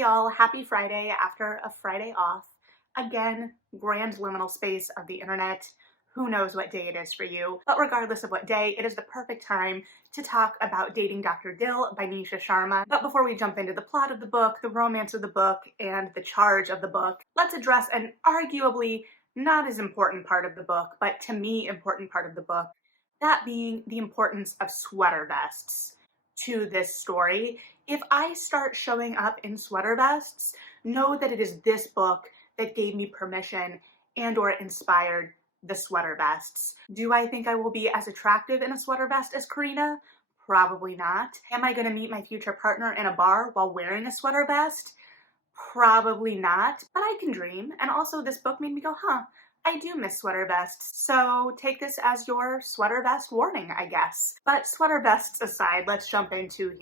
Hey y'all, happy Friday after a Friday off. Again, grand liminal space of the internet. Who knows what day it is for you, but regardless of what day, it is the perfect time to talk about Dating Dr. Dill by Nisha Sharma. But before we jump into the plot of the book, the romance of the book, and the charge of the book, let's address an arguably not as important part of the book, but to me important part of the book, that being the importance of sweater vests to this story. If I start showing up in sweater vests, know that it is this book that gave me permission and or inspired the sweater vests. Do I think I will be as attractive in a sweater vest as Karina? Probably not. Am I going to meet my future partner in a bar while wearing a sweater vest? Probably not, but I can dream. And also this book made me go, I do miss sweater vests, so take this as your sweater vest warning, I guess. But sweater vests aside, let's jump into,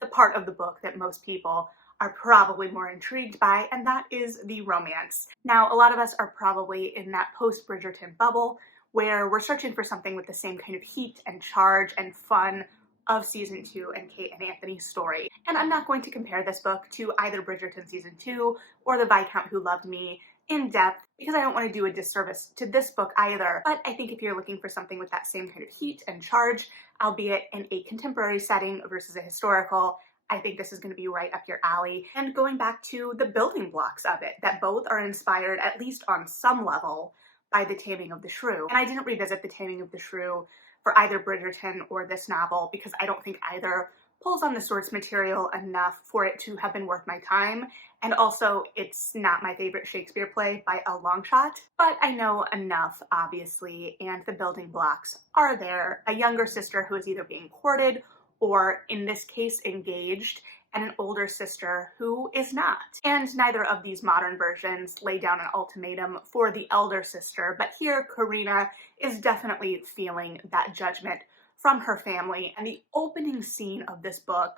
the part of the book that most people are probably more intrigued by, and that is the romance. Now, a lot of us are probably in that post-Bridgerton bubble where we're searching for something with the same kind of heat and charge and fun of season 2 and Kate and Anthony's story. And I'm not going to compare this book to either Bridgerton season 2 or The Viscount Who Loved Me in depth because I don't want to do a disservice to this book either. But I think if you're looking for something with that same kind of heat and charge, albeit in a contemporary setting versus a historical, I think this is going to be right up your alley. And going back to the building blocks of it, that both are inspired, at least on some level, by The Taming of the Shrew. And I didn't revisit The Taming of the Shrew for either Bridgerton or this novel because I don't think either pulls on the source material enough for it to have been worth my time. And also, it's not my favorite Shakespeare play by a long shot. But I know enough, obviously, and the building blocks are there. A younger sister who is either being courted or, in this case, engaged, and an older sister who is not. And neither of these modern versions lay down an ultimatum for the elder sister, but here Karina is definitely feeling that judgment from her family. And the opening scene of this book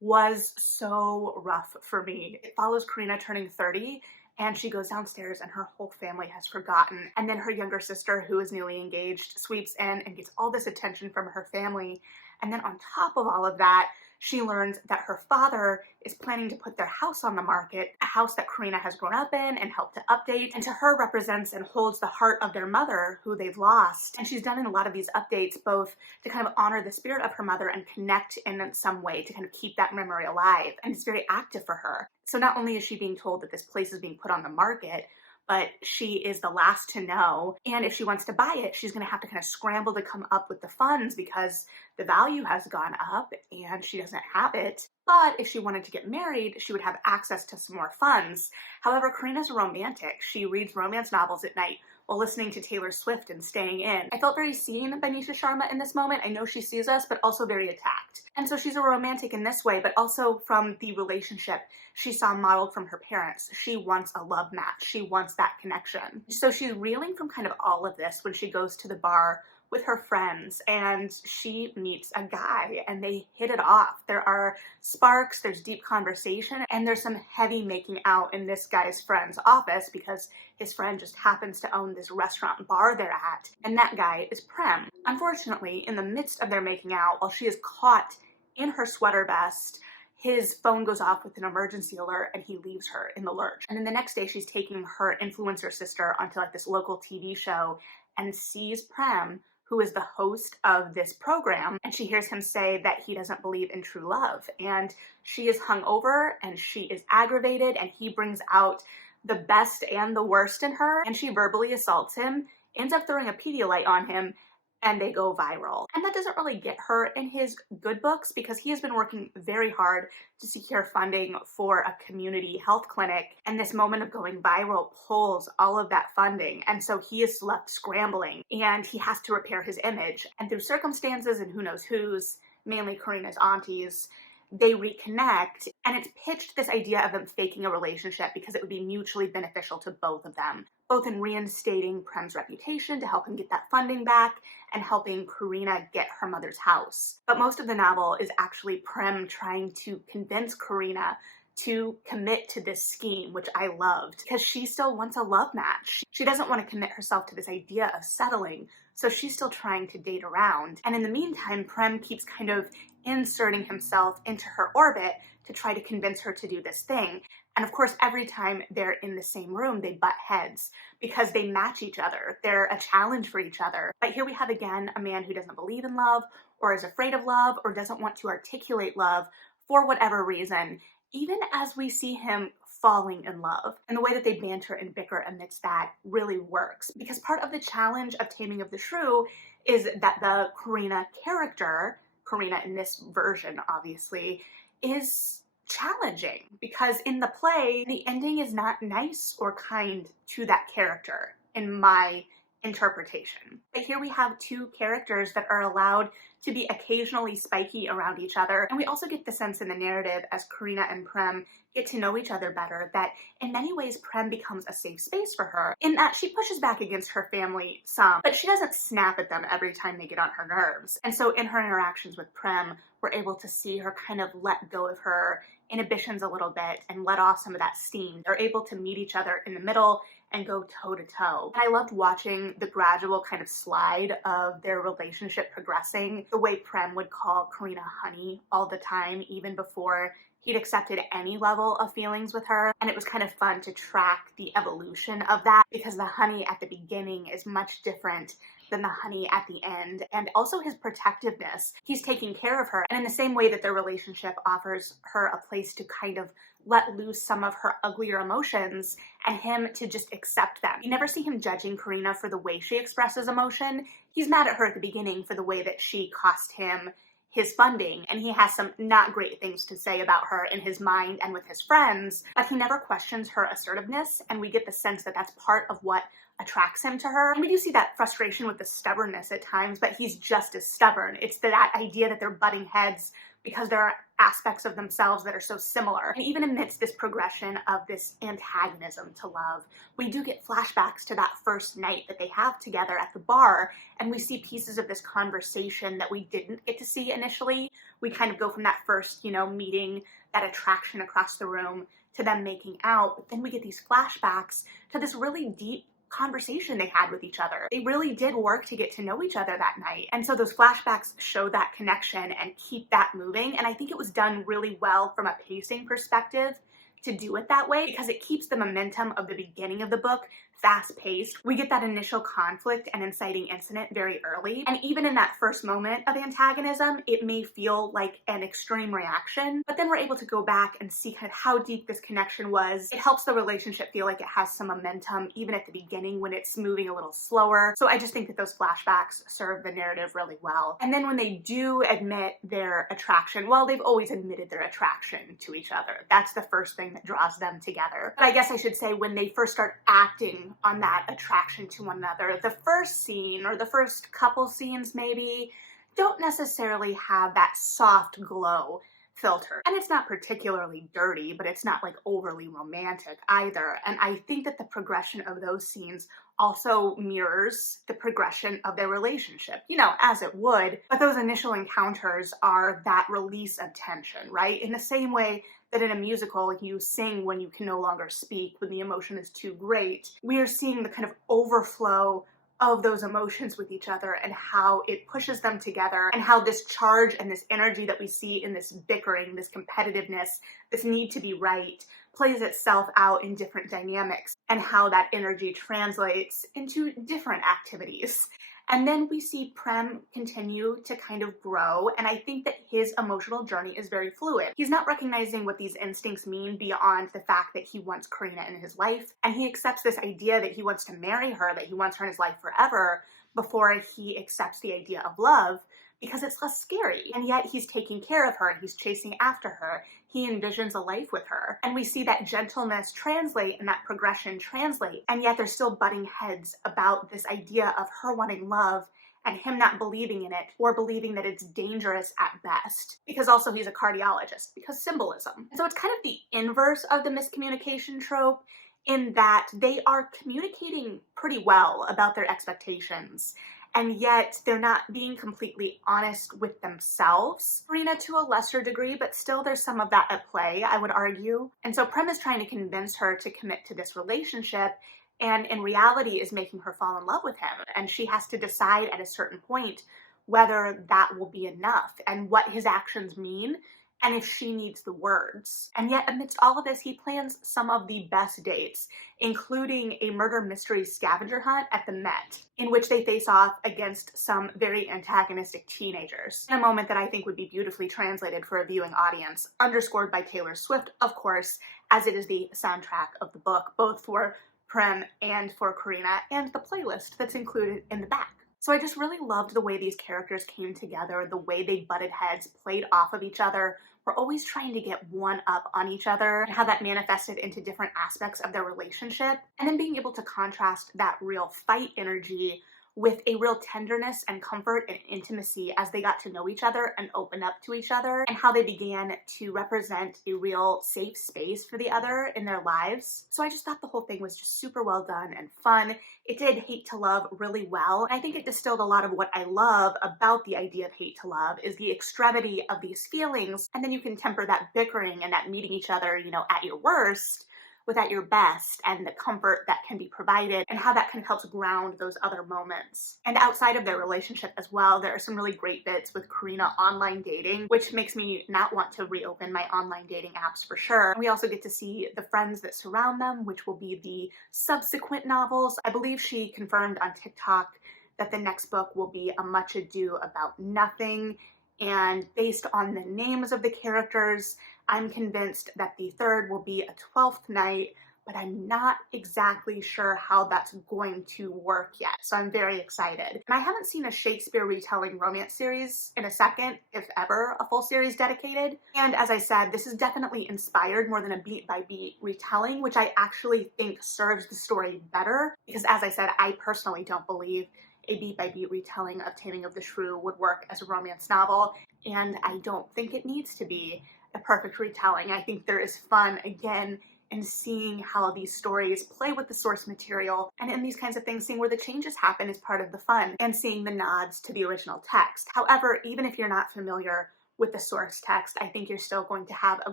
was so rough for me. It follows Karina turning 30, and she goes downstairs and her whole family has forgotten. And then her younger sister, who is newly engaged, sweeps in and gets all this attention from her family. And then on top of all of that, she learns that her father is planning to put their house on the market, a house that Karina has grown up in and helped to update, and to her represents and holds the heart of their mother, who they've lost. And she's done in a lot of these updates both to kind of honor the spirit of her mother and connect in some way to kind of keep that memory alive. And it's very active for her. So not only is she being told that this place is being put on the market, but she is the last to know. And if she wants to buy it, she's going to have to kind of scramble to come up with the funds because the value has gone up and she doesn't have it. But if she wanted to get married, she would have access to some more funds. However, Karina's a romantic. She reads romance novels at night while listening to Taylor Swift and staying in. I felt very seen by Nisha Sharma in this moment. I know she sees us, but also very attacked. And so she's a romantic in this way, but also from the relationship she saw modeled from her parents. She wants a love match. She wants that connection. So she's reeling from kind of all of this when she goes to the bar with her friends and she meets a guy and they hit it off. There are sparks, there's deep conversation, and there's some heavy making out in this guy's friend's office because his friend just happens to own this restaurant and bar they're at, and that guy is Prem. Unfortunately, in the midst of their making out, while she is caught in her sweater vest, his phone goes off with an emergency alert and he leaves her in the lurch. And then the next day she's taking her influencer sister onto like this local TV show and sees Prem, who is the host of this program, and she hears him say that he doesn't believe in true love. And she is hungover and she is aggravated and he brings out the best and the worst in her and she verbally assaults him, ends up throwing a Pedialyte on him, and they go viral. And that doesn't really get her in his good books because he has been working very hard to secure funding for a community health clinic. And this moment of going viral pulls all of that funding. And so he is left scrambling and he has to repair his image. And through circumstances and who knows whose, mainly Karina's aunties, they reconnect, and it's pitched this idea of them faking a relationship because it would be mutually beneficial to both of them, both in reinstating Prem's reputation to help him get that funding back and helping Karina get her mother's house. But most of the novel is actually Prem trying to convince Karina to commit to this scheme, which I loved, because she still wants a love match. She doesn't want to commit herself to this idea of settling, so she's still trying to date around. And in the meantime, Prem keeps kind of inserting himself into her orbit to try to convince her to do this thing. And of course, every time they're in the same room, they butt heads because they match each other. They're a challenge for each other. But here we have again a man who doesn't believe in love, or is afraid of love, or doesn't want to articulate love for whatever reason, even as we see him falling in love. And the way that they banter and bicker amidst that really works. Because part of the challenge of Taming of the Shrew is that the Karina character, Karina in this version obviously, is challenging. Because in the play, the ending is not nice or kind to that character, in my interpretation. But here we have two characters that are allowed to be occasionally spiky around each other. And we also get the sense in the narrative as Karina and Prem get to know each other better that in many ways Prem becomes a safe space for her, in that she pushes back against her family some, but she doesn't snap at them every time they get on her nerves. And so in her interactions with Prem, we're able to see her kind of let go of her inhibitions a little bit and let off some of that steam. They're able to meet each other in the middle and go toe to toe. And I loved watching the gradual kind of slide of their relationship progressing, the way Prem would call Karina honey all the time, even before he'd accepted any level of feelings with her. And it was kind of fun to track the evolution of that, because the honey at the beginning is much different than the honey at the end. And also his protectiveness. He's taking care of her. And in the same way that their relationship offers her a place to kind of let loose some of her uglier emotions and him to just accept them. You never see him judging Karina for the way she expresses emotion. He's mad at her at the beginning for the way that she cost him his funding, and he has some not great things to say about her in his mind and with his friends, but he never questions her assertiveness, and we get the sense that that's part of what attracts him to her. And we do see that frustration with the stubbornness at times, but he's just as stubborn. It's that idea that they're butting heads because there are aspects of themselves that are so similar. And even amidst this progression of this antagonism to love, we do get flashbacks to that first night that they have together at the bar, and we see pieces of this conversation that we didn't get to see initially. We kind of go from that first, meeting, that attraction across the room, to them making out, but then we get these flashbacks to this really deep conversation they had with each other. They really did work to get to know each other that night. And so those flashbacks show that connection and keep that moving. And I think it was done really well from a pacing perspective to do it that way, because it keeps the momentum of the beginning of the book fast-paced. We get that initial conflict and inciting incident very early, and even in that first moment of antagonism, it may feel like an extreme reaction, but then we're able to go back and see kind of how deep this connection was. It helps the relationship feel like it has some momentum even at the beginning when it's moving a little slower. So I just think that those flashbacks serve the narrative really well. And then when they do admit their attraction, well, they've always admitted their attraction to each other. That's the first thing that draws them together. But I guess I should say when they first start acting on that attraction to one another, the first scene, or the first couple scenes maybe, don't necessarily have that soft glow filter. And it's not particularly dirty, but it's not like overly romantic either. And I think that the progression of those scenes also mirrors the progression of their relationship, as it would. But those initial encounters are that release of tension, right? In the same way that in a musical, you sing when you can no longer speak, when the emotion is too great. We are seeing the kind of overflow of those emotions with each other and how it pushes them together, and how this charge and this energy that we see in this bickering, this competitiveness, this need to be right, plays itself out in different dynamics, and how that energy translates into different activities. And then we see Prem continue to kind of grow, and I think that his emotional journey is very fluid. He's not recognizing what these instincts mean beyond the fact that he wants Karina in his life, and he accepts this idea that he wants to marry her, that he wants her in his life forever, before he accepts the idea of love, because it's less scary. And yet he's taking care of her, he's chasing after her, he envisions a life with her. And we see that gentleness translate and that progression translate, and yet they're still butting heads about this idea of her wanting love and him not believing in it, or believing that it's dangerous at best, because also he's a cardiologist, because symbolism. And so it's kind of the inverse of the miscommunication trope, in that they are communicating pretty well about their expectations, and yet they're not being completely honest with themselves. Karina to a lesser degree, but still there's some of that at play, I would argue. And so Prem is trying to convince her to commit to this relationship, and in reality is making her fall in love with him. And she has to decide at a certain point whether that will be enough and what his actions mean and if she needs the words. And yet amidst all of this, he plans some of the best dates, including a murder mystery scavenger hunt at the Met, in which they face off against some very antagonistic teenagers, in a moment that I think would be beautifully translated for a viewing audience, underscored by Taylor Swift, of course, as it is the soundtrack of the book, both for Prem and for Karina, and the playlist that's included in the back. So I just really loved the way these characters came together, the way they butted heads, played off of each other, were always trying to get one up on each other, and how that manifested into different aspects of their relationship, and then being able to contrast that real fight energy with a real tenderness and comfort and intimacy as they got to know each other and open up to each other, and how they began to represent a real safe space for the other in their lives. So I just thought the whole thing was just super well done and fun. It did Hate to Love really well. I think it distilled a lot of what I love about the idea of Hate to Love is the extremity of these feelings, and then you can temper that bickering and that meeting each other, you know, at your worst with at your best, and the comfort that can be provided, and how that can help ground those other moments. And outside of their relationship as well, there are some really great bits with Karina online dating, which makes me not want to reopen my online dating apps for sure. We also get to see the friends that surround them, which will be the subsequent novels. I believe she confirmed on TikTok that the next book will be A Much Ado About Nothing, and based on the names of the characters, I'm convinced that the third will be A Twelfth Night, but I'm not exactly sure how that's going to work yet. So I'm very excited. And I haven't seen a Shakespeare retelling romance series in a second, if ever, a full series dedicated. And as I said, this is definitely inspired more than a beat-by-beat retelling, which I actually think serves the story better. Because as I said, I personally don't believe a beat-by-beat retelling of Taming of the Shrew would work as a romance novel, and I don't think it needs to be a perfect retelling. I think there is fun, again, in seeing how these stories play with the source material, and in these kinds of things, seeing where the changes happen is part of the fun, and seeing the nods to the original text. However, even if you're not familiar with the source text, I think you're still going to have a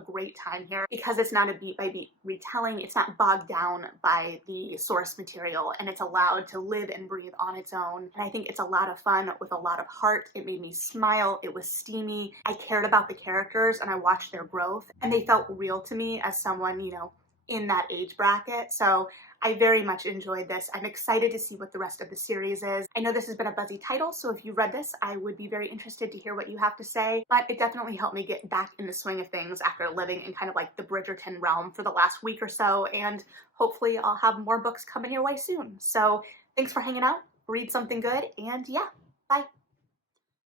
great time here because it's not a beat-by-beat retelling. It's not bogged down by the source material, and it's allowed to live and breathe on its own. And I think it's a lot of fun with a lot of heart. It made me smile. It was steamy. I cared about the characters and I watched their growth, and they felt real to me as someone, you know, in that age bracket. So I very much enjoyed this. I'm excited to see what the rest of the series is. I know this has been a buzzy title, so if you read this, I would be very interested to hear what you have to say, but it definitely helped me get back in the swing of things after living in kind of like the Bridgerton realm for the last week or so, and hopefully I'll have more books coming your way soon. So thanks for hanging out, read something good, and yeah,